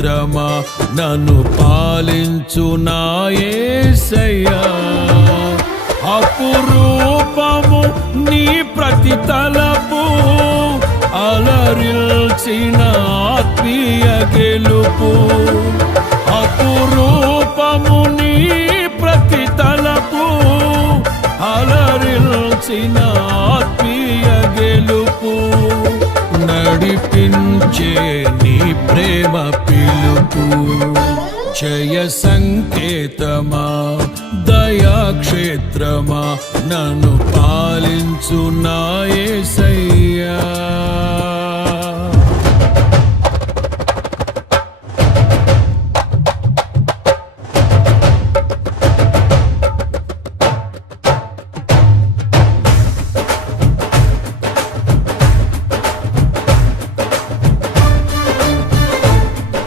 క్షేత్రమా నన్ను పాలించు నా యేసయ్యా. అపురూపము నీ ప్రతి తలపు, అలరిల్చిన ఆత్మీయ గెలుపు. అపురూపము నీ ప్రతి తలపు, అలరిల్చిన ఆత్మీయ గెలుపు. నడిపించే నీ ప్రేమ పిలుపు, జయ సంకేతమా దయాక్షేత్రమా నన్ను పాలించు నా యేసయ్యా.